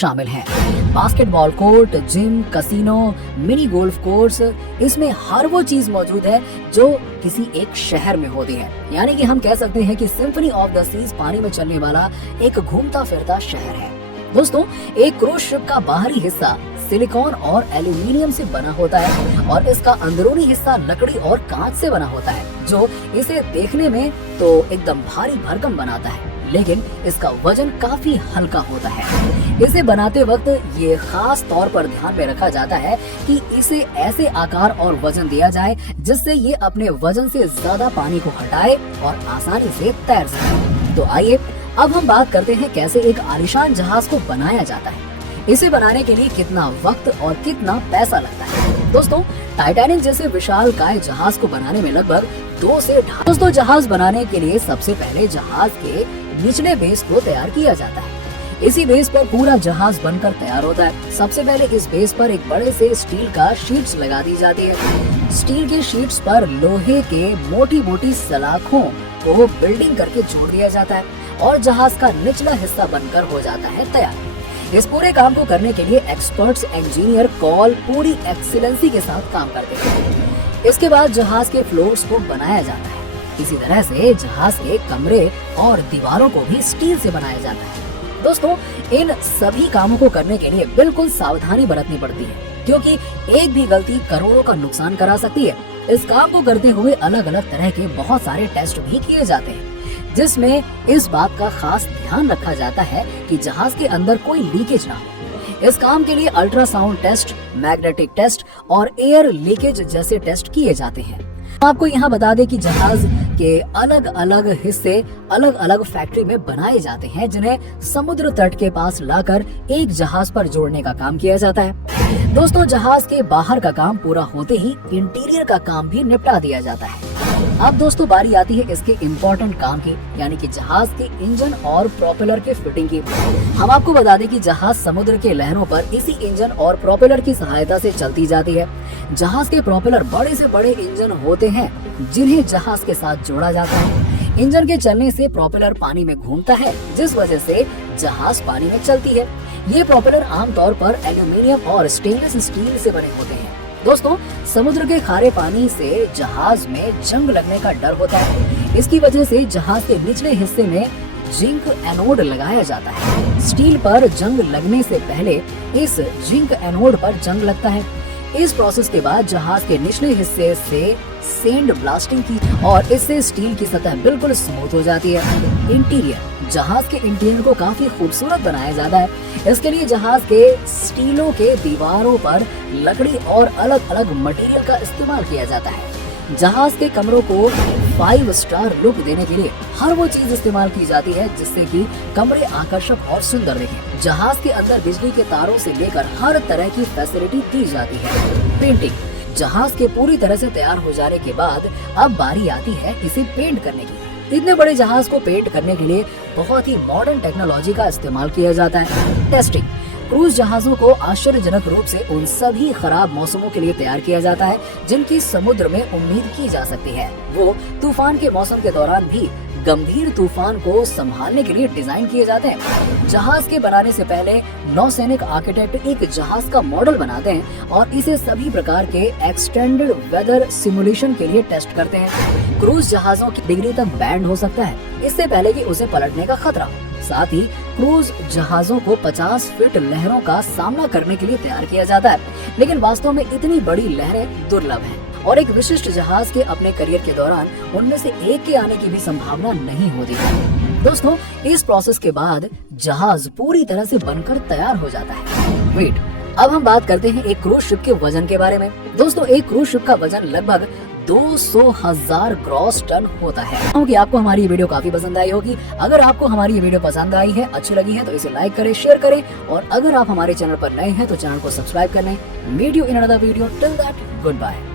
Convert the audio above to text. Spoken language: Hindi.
शामिल हैं। Basketball court, gym, casino, mini golf course, इसमें हर वो चीज मौजूद है जो किसी एक शहर में होती है। यानी कि हम कह सकते हैं कि सिम्फनी ऑफ द सीज पानी में चलने वाला एक घूमता फिरता शहर है। दोस्तों, एक क्रूज शिप का बाहरी हिस्सा सिलिकॉन और एल्यूमिनियम से बना होता है और इसका अंदरूनी हिस्सा लकड़ी और कांच से बना होता है, जो इसे देखने में तो एकदम भारी भरकम बनाता है, लेकिन इसका वजन काफी हल्का होता है। इसे बनाते वक्त ये खास तौर पर ध्यान में रखा जाता है कि इसे ऐसे आकार और वजन दिया जाए जिससे ये अपने वजन से ज्यादा पानी को हटाए और आसानी से तैर सके। तो आइए अब हम बात करते हैं कैसे एक आलीशान जहाज को बनाया जाता है। इसे बनाने के लिए कितना वक्त और कितना पैसा लगता है। दोस्तों, टाइटैनिक जैसे विशालकाय जहाज को बनाने में लगभग 2 से 2.5। दोस्तों, जहाज बनाने के लिए सबसे पहले जहाज के निचले बेस को तैयार किया जाता है। इसी बेस पर पूरा जहाज बनकर तैयार होता है। सबसे पहले इस बेस पर एक बड़े से स्टील का शीट्स लगा दी जाती है। स्टील के शीट्स पर लोहे के मोटी मोटी सलाखों को बिल्डिंग करके जोड़ दिया जाता है और जहाज का निचला हिस्सा बनकर हो जाता है तैयार। इस पूरे काम को करने के लिए एक्सपर्ट्स इंजीनियर कॉल पूरी एक्सीलेंसी के साथ काम करते हैं। इसके बाद जहाज के फ्लोर्स को बनाया जाता है। इसी तरह से जहाज के कमरे और दीवारों को भी स्टील से बनाया जाता है। दोस्तों, इन सभी कामों को करने के लिए बिल्कुल सावधानी बरतनी पड़ती है, क्योंकि एक भी गलती करोड़ों का नुकसान करा सकती है। इस काम को करते हुए अलग अलग तरह के बहुत सारे टेस्ट भी किए जाते हैं, जिसमें इस बात का खास ध्यान रखा जाता है कि जहाज के अंदर कोई लीकेज ना हो। इस काम के लिए अल्ट्रासाउंड टेस्ट, मैग्नेटिक टेस्ट और एयर लीकेज जैसे टेस्ट किए जाते हैं। आपको यहाँ बता दें कि जहाज के अलग अलग हिस्से अलग अलग फैक्ट्री में बनाए जाते हैं, जिन्हें समुद्र तट के पास लाकर एक जहाज पर जोड़ने का काम किया जाता है। दोस्तों, जहाज के बाहर का काम पूरा होते ही इंटीरियर का काम भी निपटा दिया जाता है। अब दोस्तों, बारी आती है इसके इम्पोर्टेंट काम की, यानी कि जहाज के इंजन और प्रोपेलर के फिटिंग की। हम आपको बता दें कि जहाज समुद्र के लहरों पर इसी इंजन और प्रोपेलर की सहायता से चलती जाती है। जहाज के प्रोपेलर बड़े से बड़े इंजन होते हैं, जिन्हें जहाज के साथ जोड़ा जाता है। इंजन के चलने से प्रोपेलर पानी में घूमता है, जिस वजह से जहाज पानी में चलती है। ये प्रोपेलर आमतौर पर एल्यूमिनियम और स्टेनलेस स्टील से बने होते हैं। दोस्तों, समुद्र के खारे पानी से जहाज में जंग लगने का डर होता है। इसकी वजह से जहाज के निचले हिस्से में जिंक एनोड लगाया जाता है। स्टील पर जंग लगने से पहले इस जिंक एनोड पर जंग लगता है। इस प्रोसेस के बाद जहाज के निचले हिस्से से सैंड ब्लास्टिंग की और इससे स्टील की सतह बिल्कुल स्मूथ हो जाती है। इंटीरियर, जहाज के इंटीरियर को काफी खूबसूरत बनाया जाता है। इसके लिए जहाज के स्टीलों के दीवारों पर लकड़ी और अलग अलग मटेरियल का इस्तेमाल किया जाता है। जहाज के कमरों को 5 स्टार लुक देने के लिए हर वो चीज इस्तेमाल की जाती है जिससे कि कमरे आकर्षक और सुंदर दिखें। जहाज के अंदर बिजली के तारों से लेकर हर तरह की फैसिलिटी दी जाती है। पेंटिंग, जहाज के पूरी तरह से तैयार हो जाने के बाद अब बारी आती है इसे पेंट करने की। इतने बड़े जहाज को पेंट करने के लिए बहुत ही मॉडर्न टेक्नोलॉजी का इस्तेमाल किया जाता है। टेस्टिंग, क्रूज जहाजों को आश्चर्यजनक रूप से उन सभी खराब मौसमों के लिए तैयार किया जाता है जिनकी समुद्र में उम्मीद की जा सकती है। वो तूफान के मौसम के दौरान भी गंभीर तूफान को संभालने के लिए डिजाइन किए जाते हैं। जहाज के बनाने से पहले नौसैनिक आर्किटेक्ट एक जहाज का मॉडल बनाते हैं और इसे सभी प्रकार के एक्सटेंडेड वेदर सिमुलेशन के लिए टेस्ट करते हैं। क्रूज जहाजों की डिग्री तक बैंड हो सकता है, इससे पहले कि उसे पलटने का खतरा हो। साथ ही क्रूज जहाजों को 50 फीट लहरों का सामना करने के लिए तैयार किया जाता है, लेकिन वास्तव में इतनी बड़ी लहरें दुर्लभ हैं और एक विशिष्ट जहाज के अपने करियर के दौरान उनमें से एक के आने की भी संभावना नहीं होती है। दोस्तों, इस प्रोसेस के बाद जहाज पूरी तरह से बनकर तैयार हो जाता है। वेट, अब हम बात करते हैं एक क्रूज शिप के वजन के बारे में। दोस्तों, एक क्रूज शिप का वजन लगभग 200,000 ग्रॉस टन होता है। कि आपको हमारी ये वीडियो काफी पसंद आई होगी। अगर आपको हमारी ये वीडियो पसंद आई है, अच्छी लगी है, तो इसे लाइक करें, शेयर करें और अगर आप हमारे चैनल पर नए हैं तो चैनल को सब्सक्राइब कर लें। Meet you in another video, till that good bye.